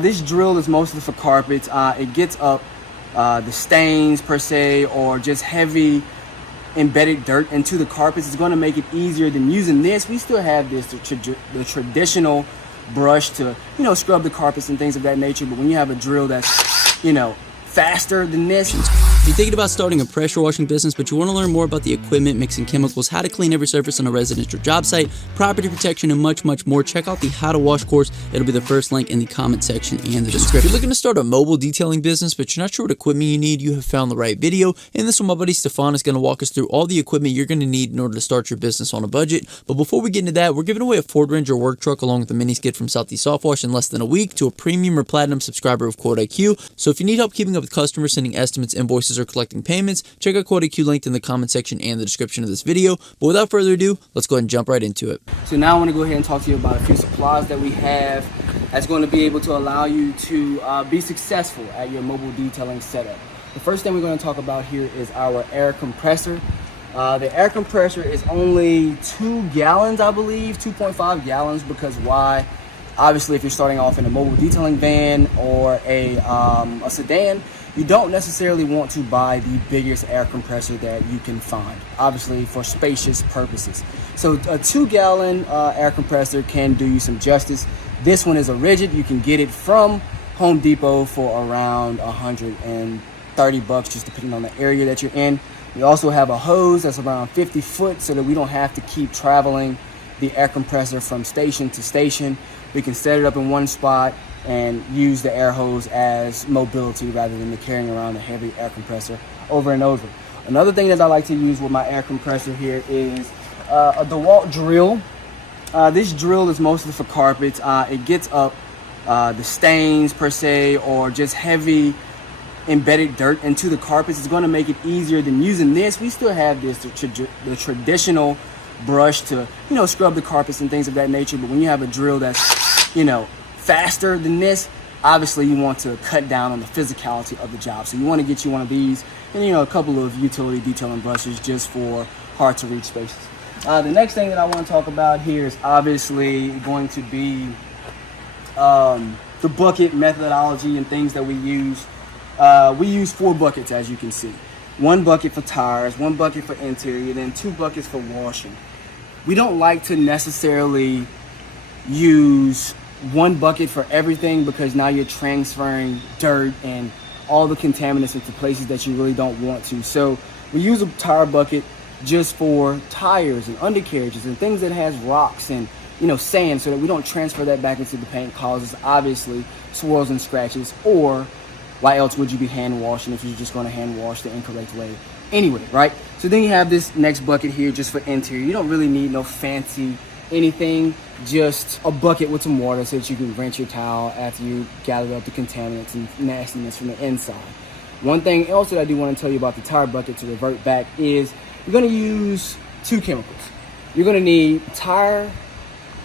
This drill is mostly for carpets. It gets up the stains per se, or just heavy embedded dirt into the carpets. It's going to make it easier than using this. We still have this, the traditional brush to, scrub the carpets and things of that nature. But when you have a drill that's, faster than this. If you're thinking about starting a pressure washing business, but you want to learn more about the equipment, mixing chemicals, how to clean every surface on a residential job site, property protection, and much, much more, check out the How to Wash course. It'll be the first link in the comment section and the description. If you're looking to start a mobile detailing business, but you're not sure what equipment you need, you have found the right video. In this one, my buddy Stefan is going to walk us through all the equipment you're going to need in order to start your business on a budget. But before we get into that, we're giving away a Ford Ranger work truck along with a mini skid from Southeast Soft Wash in less than a week to a premium or platinum subscriber of Quote IQ. So if you need help keeping up with customers, sending estimates, invoices, or collecting payments, check out Quote IQ linked in the comment section and the description of this video. But without further ado, let's go ahead and jump right into it. So now I want to go ahead and talk to you about a few supplies that we have that's going to be able to allow you to be successful at your mobile detailing setup. The first thing we're going to talk about here is our air compressor. The air compressor is only 2 gallons, I believe, 2.5 gallons, because why? Obviously, if you're starting off in a mobile detailing van or a sedan, you don't necessarily want to buy the biggest air compressor that you can find, obviously for spacious purposes. So a 2-gallon air compressor can do you some justice. This one is a rigid. You can get it from Home Depot for around $130, just depending on the area that you're in. We also have a hose that's around 50 foot so that we don't have to keep traveling the air compressor from station to station. We can set it up in one spot and use the air hose as mobility rather than carrying around a heavy air compressor over and over. Another thing that I like to use with my air compressor here is a DeWalt drill. This drill is mostly for carpets. It gets up the stains per se, or just heavy embedded dirt into the carpets. It's going to make it easier than using this. We still have this, the traditional brush to, scrub the carpets and things of that nature. But when you have a drill that's, faster than this, obviously you want to cut down on the physicality of the job. So you want to get you one of these and, a couple of utility detailing brushes just for hard to reach spaces. The next thing that I want to talk about here is obviously going to be the bucket methodology and things that we use. We use 4 buckets, as you can see. 1 bucket for tires, 1 bucket for interior, then 2 buckets for washing. We don't like to necessarily use 1 bucket for everything, because now you're transferring dirt and all the contaminants into places that you really don't want to. So we use a tire bucket just for tires and undercarriages and things that has rocks and sand, so that we don't transfer that back into the paint, causes obviously swirls and scratches. Or why else would you be hand washing if you're just going to hand wash the incorrect way anyway, right? So then you have this next bucket here just for interior. You don't really need no fancy anything, just a bucket with some water so that you can rinse your towel after you gather up the contaminants and nastiness from the inside. One thing else that I do want to tell you about the tire bucket, to revert back, is you're going to use 2 chemicals. You're going to need tire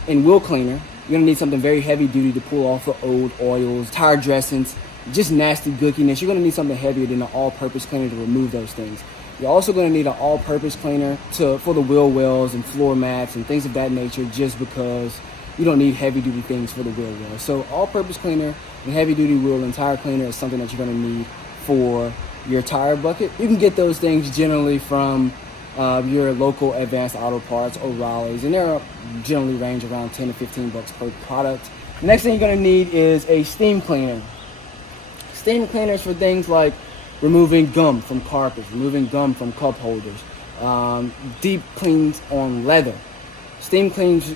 and wheel cleaner. You're going to need something very heavy duty to pull off the old oils, tire dressings, just nasty gookiness. You're going to need something heavier than an all-purpose cleaner to remove those things. You're also going to need an all-purpose cleaner for the wheel wells and floor mats and things of that nature, just because you don't need heavy-duty things for the wheel wells. So all-purpose cleaner and heavy-duty wheel and tire cleaner is something that you're going to need for your tire bucket. You can get those things generally from your local Advanced Auto Parts, O'Reilly's, and they're generally range around $10 to $15 per product. The next thing you're going to need is a steam cleaner. Steam cleaners for things like removing gum from carpets, removing gum from cup holders, deep cleans on leather. Steam cleans,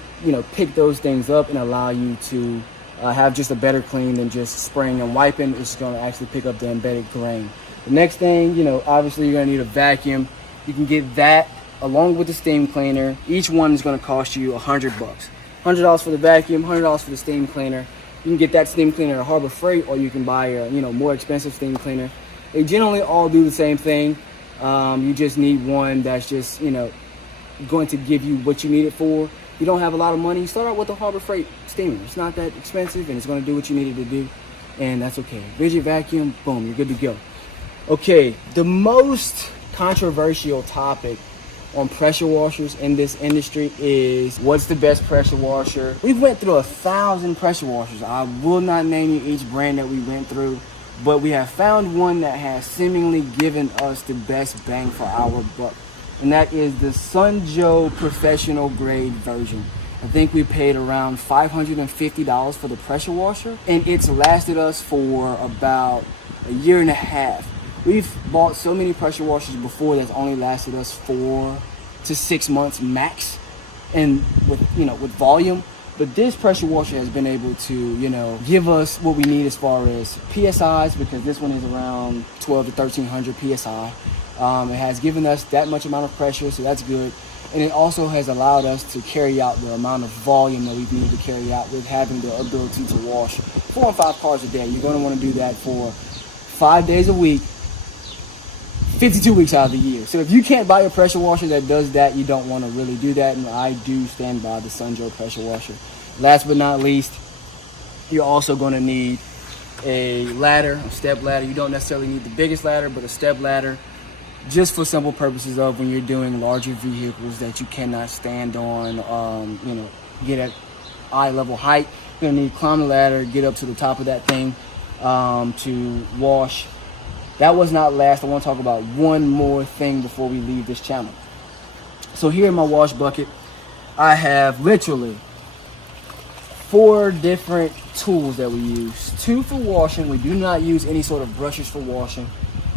pick those things up and allow you to have just a better clean than just spraying and wiping. It's going to actually pick up the embedded grain. The next thing, obviously you're going to need a vacuum. You can get that along with the steam cleaner. Each one is going to cost you $100. $100 for the vacuum, $100 for the steam cleaner. You can get that steam cleaner at Harbor Freight, or you can buy a more expensive steam cleaner. They generally all do the same thing. You just need one that's just, going to give you what you need it for. If you don't have a lot of money, start out with the Harbor Freight steamer. It's not that expensive, and it's going to do what you need it to do, and that's okay. Rigid vacuum, boom, you're good to go. Okay, the most controversial topic on pressure washers in this industry is what's the best pressure washer. We went through 1,000 pressure washers. I will not name you each brand that we went through, but we have found one that has seemingly given us the best bang for our buck, and that is the Sunjoe professional grade version. I think we paid around $550 for the pressure washer, and it's lasted us for about a year and a half. We've bought so many pressure washers before that's only lasted us 4 to 6 months max, and with volume. But this pressure washer has been able to, give us what we need as far as PSIs, because this one is around 12 to 1300 PSI. It has given us that much amount of pressure, so that's good. And it also has allowed us to carry out the amount of volume that we need to carry out with having the ability to wash 4 and 5 cars a day. You're going to want to do that for 5 days a week, 52 weeks out of the year. So if you can't buy a pressure washer that does that, you don't want to really do that. And I do stand by the Sunjoe pressure washer. Last but not least, you're also going to need a ladder, a step ladder. You don't necessarily need the biggest ladder, but a step ladder, just for simple purposes of when you're doing larger vehicles that you cannot stand on, get at eye level height. You're going to need to climb the ladder, get up to the top of that thing to wash. That was not last. I want to talk about one more thing before we leave this channel. So here in my wash bucket, I have literally 4 different tools that we use. 2 for washing. We do not use any sort of brushes for washing.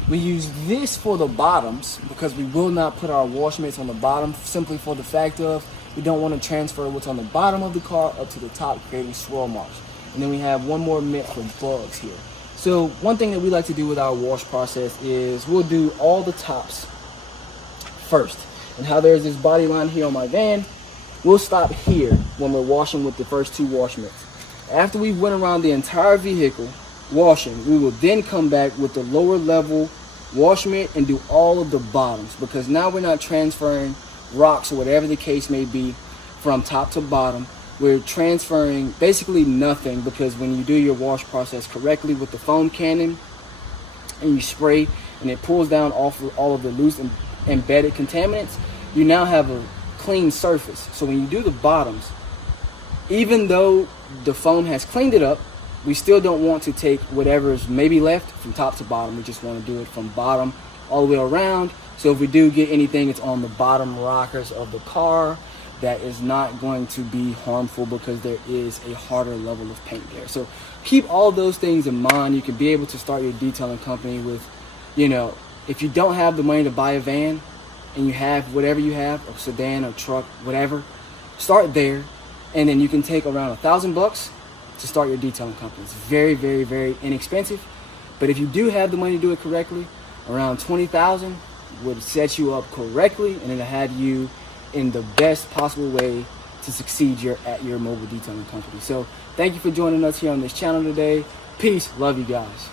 We use this for the bottoms because we will not put our wash mitts on the bottom, simply for the fact of we don't want to transfer what's on the bottom of the car up to the top, creating swirl marks. And then we have one more mitt for bugs here. So one thing that we like to do with our wash process is we'll do all the tops first. And how there's this body line here on my van, we'll stop here when we're washing with the first 2 wash mitts. After we went around the entire vehicle washing, we will then come back with the lower level wash mitt and do all of the bottoms, because now we're not transferring rocks or whatever the case may be from top to bottom. We're transferring basically nothing, because when you do your wash process correctly with the foam cannon and you spray and it pulls down off all of the loose and embedded contaminants, you now have a clean surface. So when you do the bottoms, even though the foam has cleaned it up, we still don't want to take whatever's maybe left from top to bottom. We just want to do it from bottom all the way around. So if we do get anything, it's on the bottom rockers of the car. That is not going to be harmful because there is a harder level of paint there. So keep all those things in mind. You can be able to start your detailing company with, if you don't have the money to buy a van and you have whatever you have, a sedan or truck, whatever, start there. And then you can take around $1,000 to start your detailing company. It's very, very, very inexpensive. But if you do have the money to do it correctly, around $20,000 would set you up correctly, and it'll have you in the best possible way to succeed at your mobile detailing company. So thank you for joining us here on this channel today. Peace. Love you guys.